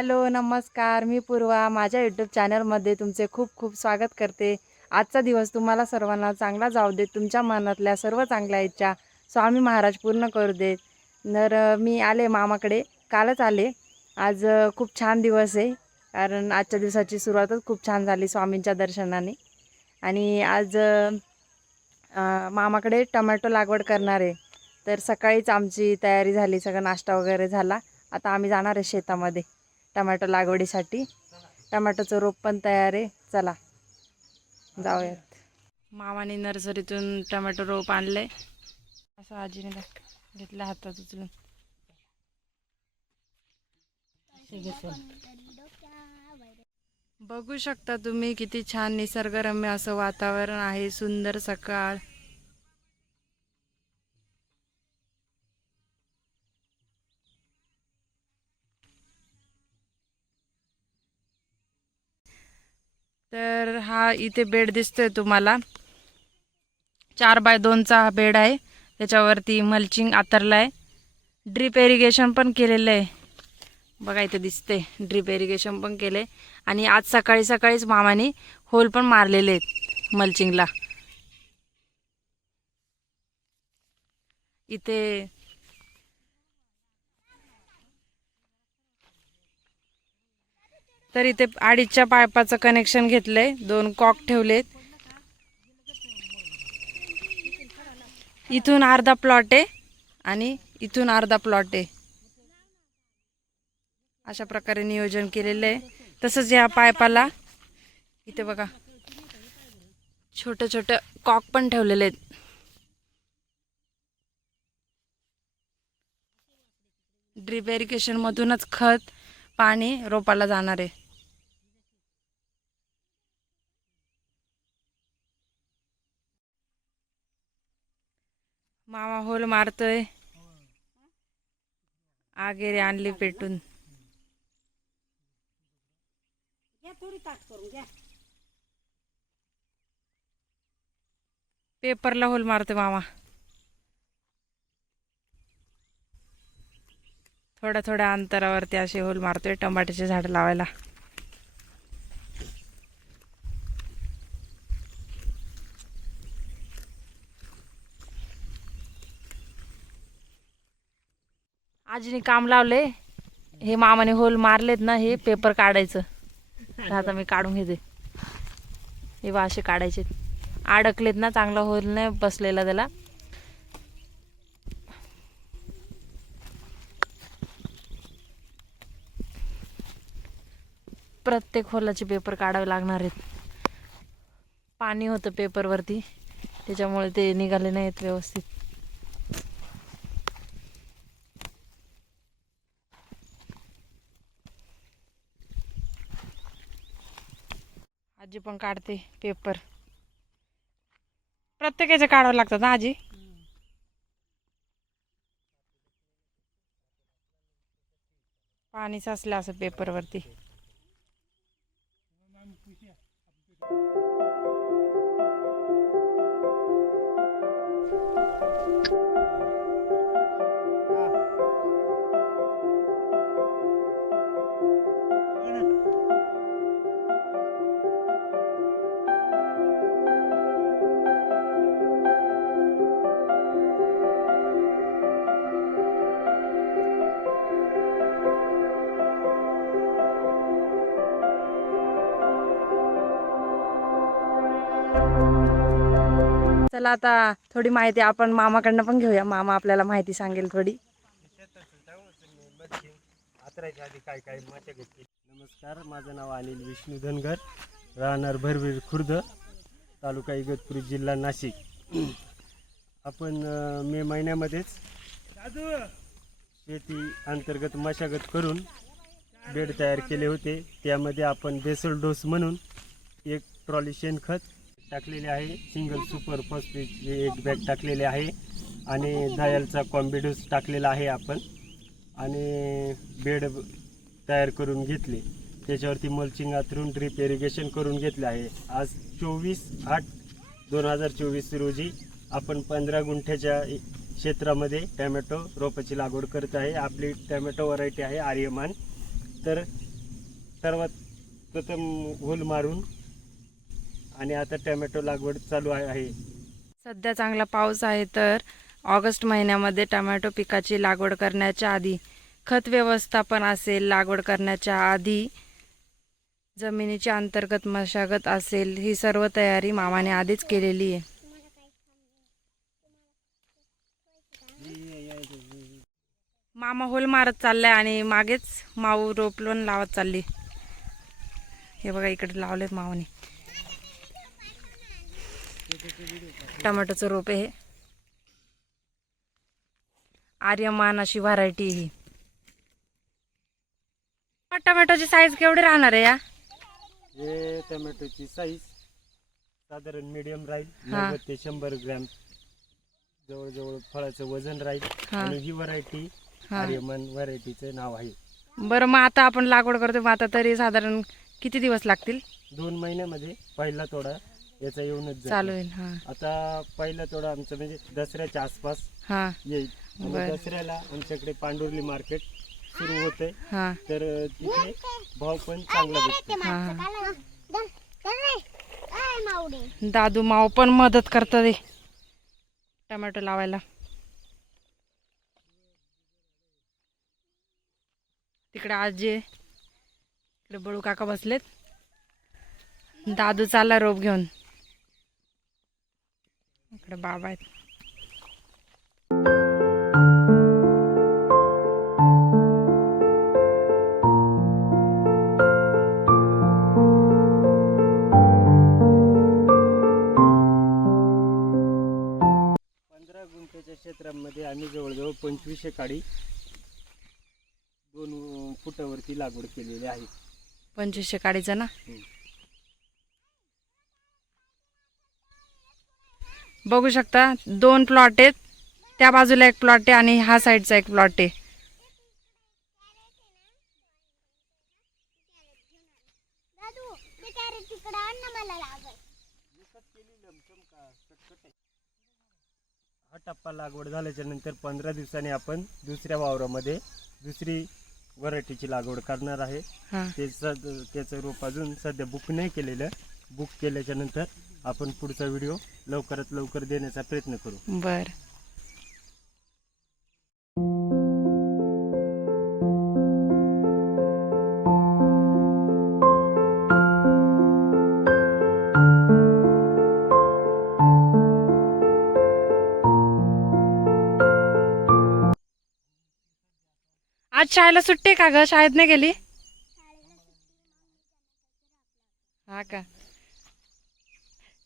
Hello नमस्कार. मी पूर्वा माझ्या YouTube चॅनलमध्ये तुमचे खूप खूप स्वागत करते. आजचा दिवस तुम्हाला सर्वांना चांगला जाऊ देत तुमच्या मनातल्या सर्व चांगल्या इच्छा स्वामी महाराज पूर्ण करू देत. तर मी आले मामाकडे. कालच आले. आज खूप छान दिवस आहे. कारण आजच्या दिवसाची सुरुवातच खूप छान झाली स्वामींच्या दर्शनाने. आणि आज मामाकडे टमॅटो लागवड करणार आहे. तर सकाळीच आमची तयारी झाली. सगळं नाश्ता वगैरे झाला. आता आम्ही जाणार आहे शेतामध्ये. टमॅटो लागवडीसाठी. टमॅटोचं रोप पण तयार आहे. चला जाऊयात. मामाने नर्सरीतून टमॅटो रोप आणले असं आजीने घेतलं हातात उचलून. बघू शकता तुम्ही किती छान निसर्गरम्य असं वातावरण आहे सुंदर सकाळ. तर हा इथे बेड दिसतोय तुम्हाला. चार बाय दोनचा हा बेड आहे. त्याच्यावरती मल्चिंग आतरलं आहे ड्रीप एरिगेशन पण केलेलं आहे. बघा इथे दिसते ड्रीप एरिगेशन पण केले आणि आज सकाळी सकाळीच मामाने होल पण मारलेले आहेत मल्चिंगला. इथे तर इथे अडीचच्या पायपाचं कनेक्शन घेतलंय. दोन कॉक ठेवलेत. इथून अर्धा प्लॉट आहे आणि इथून अर्धा प्लॉट आहे. अशा प्रकारे नियोजन केलेलं आहे. तसंच या पायपाला इथे बघा छोटं छोटं कॉक पण ठेवलेले आहेत. ड्रीप इरिगेशन मधूनच खत पाणी रोपाला जाणार आहे. मामा होल मारतोय. आगेरे आणली पेटून. पेपरला होल मारतोय मामा थोड्या थोड्या अंतरावरती असे होल मारतोय टमाट्याचे झाड लावायला. आजीने काम लावले. हे मामाने होल मारलेत ना हे पेपर काढायचं. आता मी काढून घेते. हे बा असे काढायचे. अडकलेत ना चांगला होल नाही बसलेला त्याला. प्रत्येक होलाचे पेपर काढावे लागणार आहेत. पाणी होतं पेपरवरती. त्याच्यामुळे ते निघाले नाहीत व्यवस्थित. आजी पण काढते पेपर प्रत्येकाचे काढावं लागतात ना आजी? पाणी साचलं असं पेपरवरती चला आता थोडी माहिती आपण मामाकडनं पण घेऊया. मामा आपल्याला माहिती सांगेल थोडी. काय काय नमस्कार माझं नाव अनिल विष्णू धनगर राहणार भरवीर खुर्द तालुका इगतपुरी जिल्हा नाशिक. आपण मे महिन्यामध्येच शेती अंतर्गत मशागत करून बेड तयार केले होते. त्यामध्ये आपण बेसल डोस म्हणून एक ट्रॉली शेणखत टाकलेले आहे. सिंगल सुपर फर्स्ट एक बॅग टाकलेले आहे. आणि दयालचा कॉम्बिडोस टाकलेला आहे आपण. आणि बेड तयार करून घेतले. त्याच्यावरती मल्चिंग आथरून ड्रीप इरिगेशन करून घेतलं आहे. आज चोवीस आठ दोन हजार चोवीस रोजी आपण पंधरा गुंठ्याच्या क्षेत्रामध्ये टॅमॅटो रोपाची लागवड करत आहे. आपली टॅमॅटो व्हरायटी आहे आर्यमान. तर सर्वात प्रथम होल मारून आणि आता टोमॅटो लागवड चालू आहे- आहे. सध्या चांगला पाऊस आहे तर ऑगस्ट महिन्यामध्ये टोमॅटो पिकाची लागवड करण्याच्या आधी खत व्यवस्थापन असेल लागवड करण्याच्या आधी जमिनीची अंतर्गत मशागत असेल ही सर्व तयारी मामाने आधीच केलेली आहे. मामा होल मारत चाललाय आणि मागेच माऊ रोपलोन लावत चालली. हे बघा इकडे लावलेत माऊने. टोमॅटोचं रोप आहे. हे आर्यमान अशी व्हरायटी ही. टोमॅटोची साईज केवढी राहणार आहे या? हे टोमॅटोची साईज साधारण मीडियम राहील. हा. नव्वद ते शंभर ग्रॅम. जवळजवळ फळाचं वजन राहील. हा. आणि ही व्हरायटी हा. आर्यमान व्हरायटीचं नाव आहे. बरं मग आता आपण लागवड करतो मग आता तरी साधारण किती दिवस लागतील? दोन महिन्यामध्ये पहिला तोडा याचा येऊनच जाईल. चालू होईल हा. आता पहिला तोडा आमचा म्हणजे दसऱ्याच्या आसपास हा. येईल. आणि बरं. दसऱ्याला आमच्याकडे पांडुर्ली मार्केट सुरू होते. हा. तर अ, तिथे भाव पण चांगला भेटतो. हा. दादू माव पण मदत करतात हे. टोमॅटो लावायला. तिकडे आजी आहे. इकडे बळू काका बसलेत. दादू चालला रोप घेऊन. इकडे बाबा आहेत. पंधरा गुंठ्याच्या क्षेत्रामध्ये आम्ही जवळजवळ पंचवीसशे काडी दोन फुटावरती लागवड केलेली आहे. पंचवीसशे काढीचं ना? बघू शकता दोन प्लॉट आहेत. त्या बाजूला एक प्लॉट आहे आणि हा साईडचा एक प्लॉट आहे. हा टप्पा लागवड झाल्याच्यानंतर पंधरा दिवसांनी आपण दुसऱ्या वावरामध्ये दुसरी व्हरायटीची लागवड करणार आहे. ते सद त्याचं रोप अजून सध्या बुक नाही केलेलं. बुक केल्याच्यानंतर आपण पुढचा व्हिडिओ लवकरात लवकर देण्याचा प्रयत्न करू. बर. आज शाळेला सुट्टी का ग? शाळेत नाही गेली? हा का?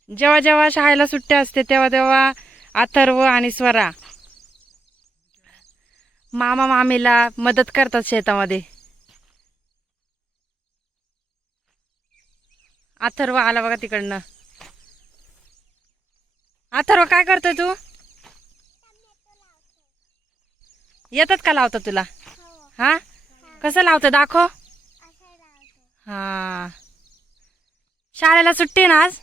जेव्हा जेव्हा शाळेला सुट्ट्या असते तेव्हा तेव्हा अथर्व आणि स्वरा. मामा मामीला मदत करतात शेतामध्ये. अथर्व आला बघा तिकडनं. अथर्व काय करतोय तू? येतात का लावतं तुला? हा? कसं लावतं? दाखव. हा. शाळेला सुट्टी आहे ना आज?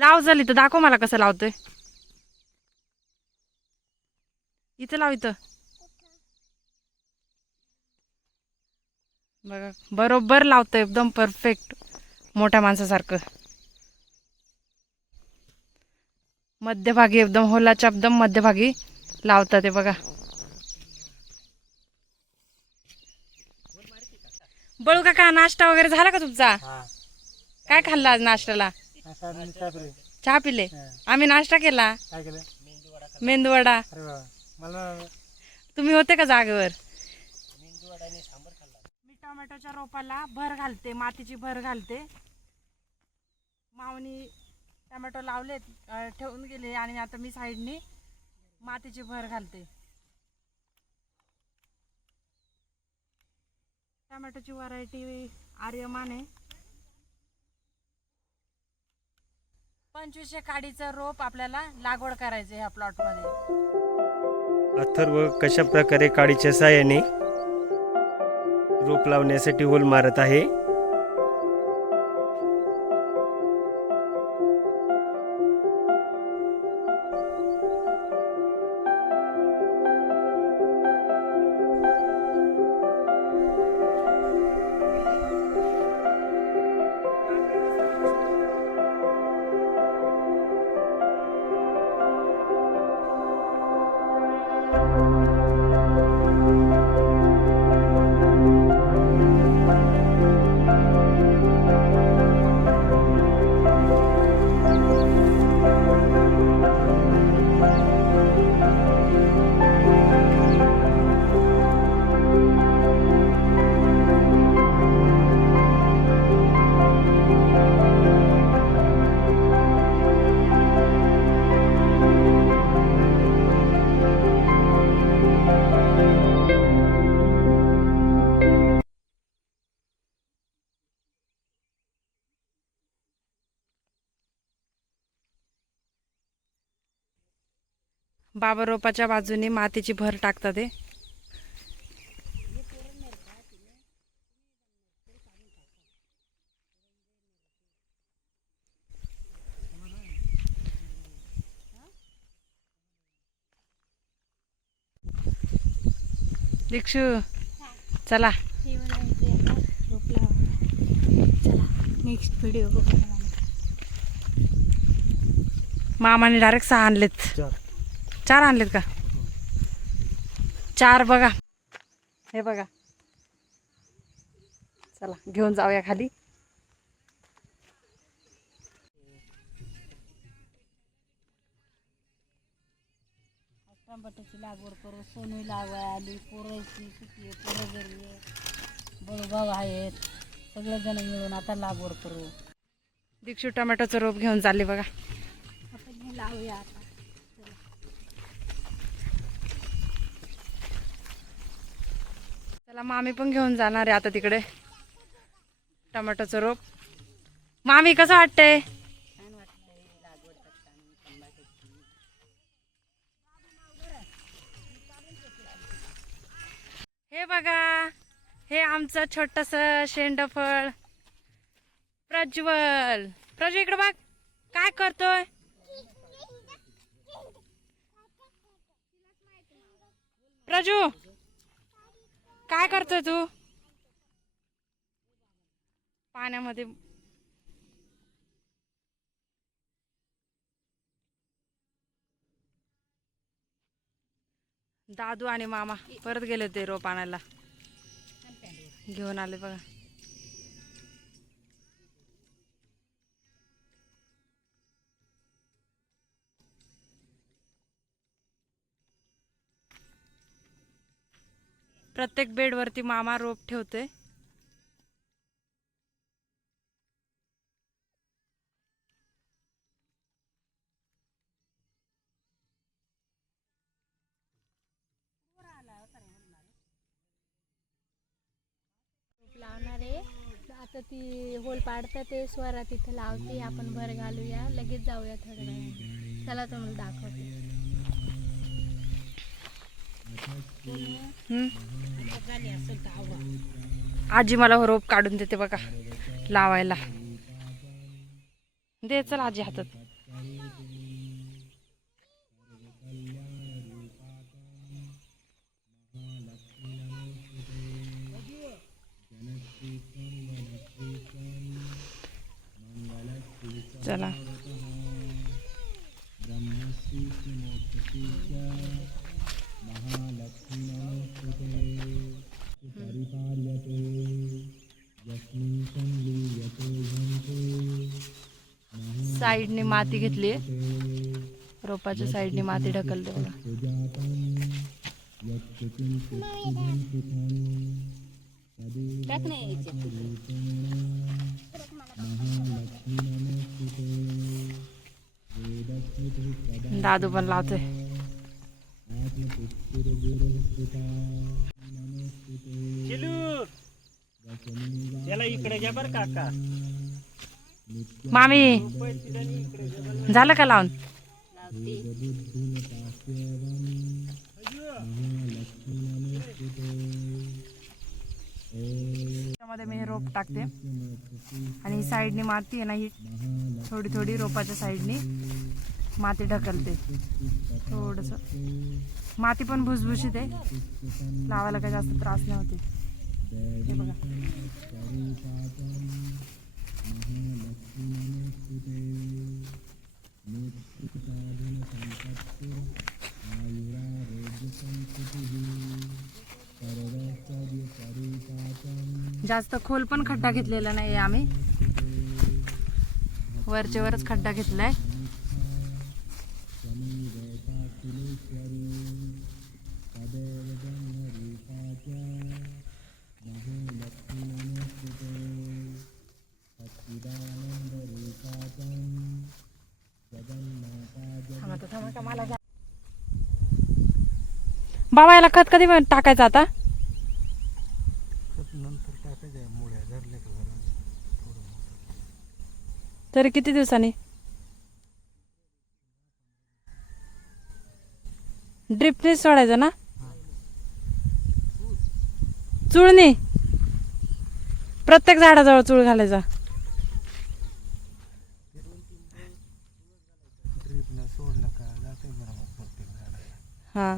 लाव जल इथं दाखव मला कसं लावतोय. इथं लाव इथं. बघा बरोबर लावतोय एकदम परफेक्ट मोठ्या माणसासारखं. मध्यभागी एकदम होलाच्या एकदम मध्यभागी लावतात ते बघा. बळू काका नाश्ता वगैरे झाला का तुमचा? काय खाल्लं आज नाश्त्याला? चहा पिले. आम्ही नाश्ता केला. काय केलं? मेंदूवडा. तुम्ही होते का जागेवर? मी टोमॅटोच्या रोपाला भर घालते मातीची भर घालते. मावनी टोमॅटो लावले ठेवून गेले आणि आता मी साईडनी मातीची भर घालते. टोमॅटोची व्हरायटी आर्यमान आहे. पंचवीसशे काडीचं रोप आपल्याला लागवड करायचं ह्या प्लॉटमध्ये. अथर्व कशा प्रकारे काडीच्या साह्याने रोप लावण्यासाठी होल मारत आहे? बाबा रोपाच्या बाजूने मातीची भर टाकतात ते दीक्षू चला. चला नेक्स्ट व्हिडिओ मामाने डायरेक्ट सहा आणलेत. चार आणलेत का? चार बघा. हे बघा. चला घेऊन जाऊया खाली. टमाट्याची लागवड करू सोनी लागवाय आली पोरायची किती पोरं घरी आहे बळूभाऊ आहेत सगळेजण मिळून आता लागवड करू. दीक्षू टोमॅटोचं रोप घेऊन चालली बघा. आपण हे लावूया आता. त्याला मामी पण घेऊन जाणार आहे आता तिकडे. टमाटोचं रोप. मामी कसं वाटतंय? हे बघा हे आमचं छोटस शेंडफळ. प्रज्वल. प्रज्वल इकडे बघ. काय करतोय? प्रजू काय करतोय तू? पाण्यामध्ये. दादू आणि मामा परत गेले ते रोप आणायला. घेऊन आले बघा. प्रत्येक बेडवरती मामा रोप ठेवतोय. लावणार. आहे आता ती होल पाडतात ते स्वरा तिथं लावते. आपण भर घालूया. लगेच जाऊया थोड्या वेळाने. चला तुम्हाला दाखवते. आजी मला रोप काढून देते बघा लावायला. दे चल आजी हातात. चला. साईडने माती घेतली रोपाच्या साईडने माती ढकलते बघा. दादू पण लावतोय. मामी झालं का लावून? त्याच्यामध्ये मी रोप टाकते. आणि साईडने माती आहे ना ही थोडी थोडी रोपाच्या साईडने. माती ढकलते. थोडस. माती पण भुसभुशीत आहे. लावायला काही जास्त त्रास नाही होते हे बघा. जास्त खोल पण खड्डा घेतलेला नाही आम्ही. वरचे वरच खड्डा घेतलाय. बाबा याला खत कधी टाकायचं आता? नंतर टाकायचं मुळ्या धरले का तरी किती दिवसांनी? ड्रिपने सोडायचं ना? चुळणी. प्रत्येक झाडाजवळ चूळ घालायचा. ड्रीपनं सोडलं का जाते बरोबर प्रत्येक झाडाला. हा.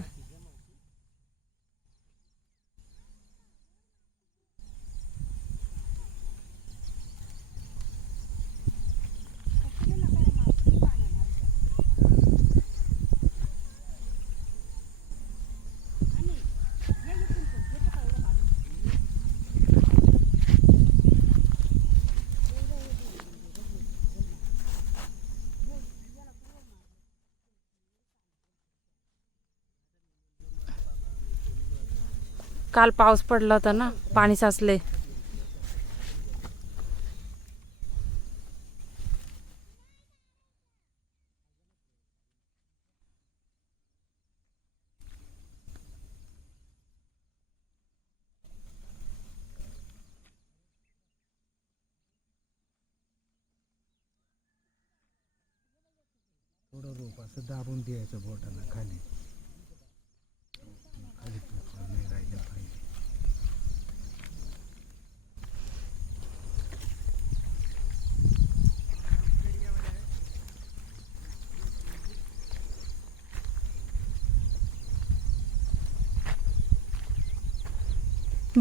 काल पाऊस पडला होता ना पाणी साचले. थोडं रोप असं दाबून द्यायचं बोटा खाली खाली पोचलं नाही राहिलं पाहिजे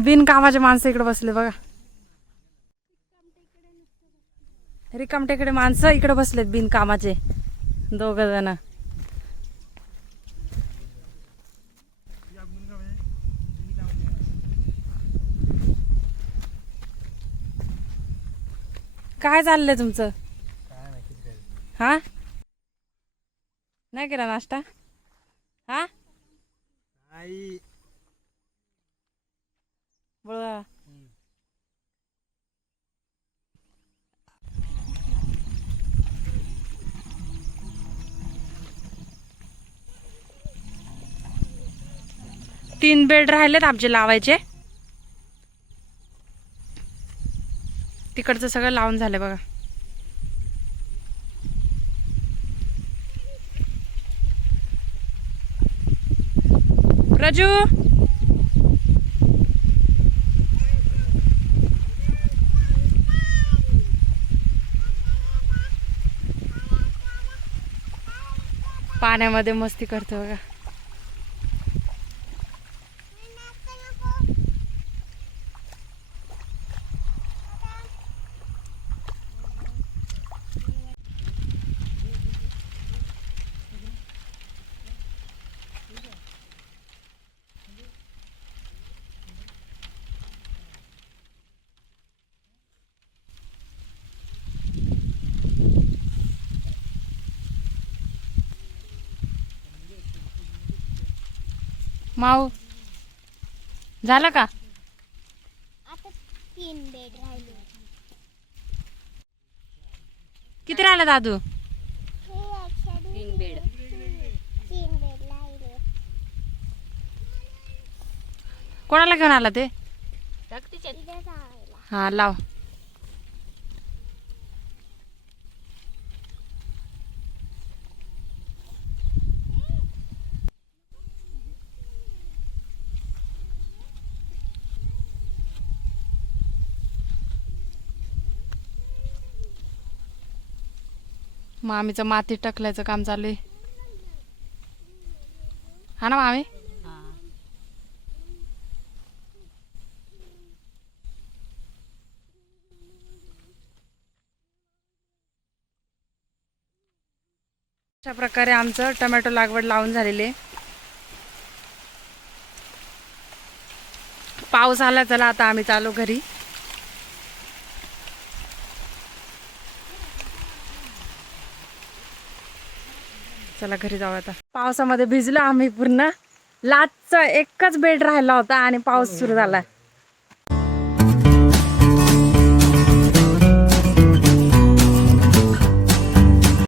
बिनकामाचे माणसं इकडे बसले बघा. रिकामटेकडे माणसं इकडे बसलेत बिनकामाचे. दोघ जण. काय चाललंय तुमचं? हा? नाही केला नाश्ता? हा? आई तीन बेड राहिलेत आमचे लावायचे. तिकडचं सगळं लावून झालं बघा. राजू! पाण्यामध्ये मस्ती करतो बघा. माऊ झालं का? आता तीन बेड राहिले. किती राहिलं दादू? तीन बेड तीन बेड राहिले. कोणाला घेऊन आला ते? इथे हा लाव. मामीचं माती टाकल्याचं काम चालू आहे. हा ना मामी? अशा प्रकारे आमचं टोमॅटो लागवड लावून झालेली आहे. पाऊस आला चला आता आम्ही चालू घरी. चला घरी जाऊ आता. पावसामध्ये भिजलो आम्ही पूर्ण. लाचचा एकच बेड राहिला होता आणि पाऊस सुरू झाला.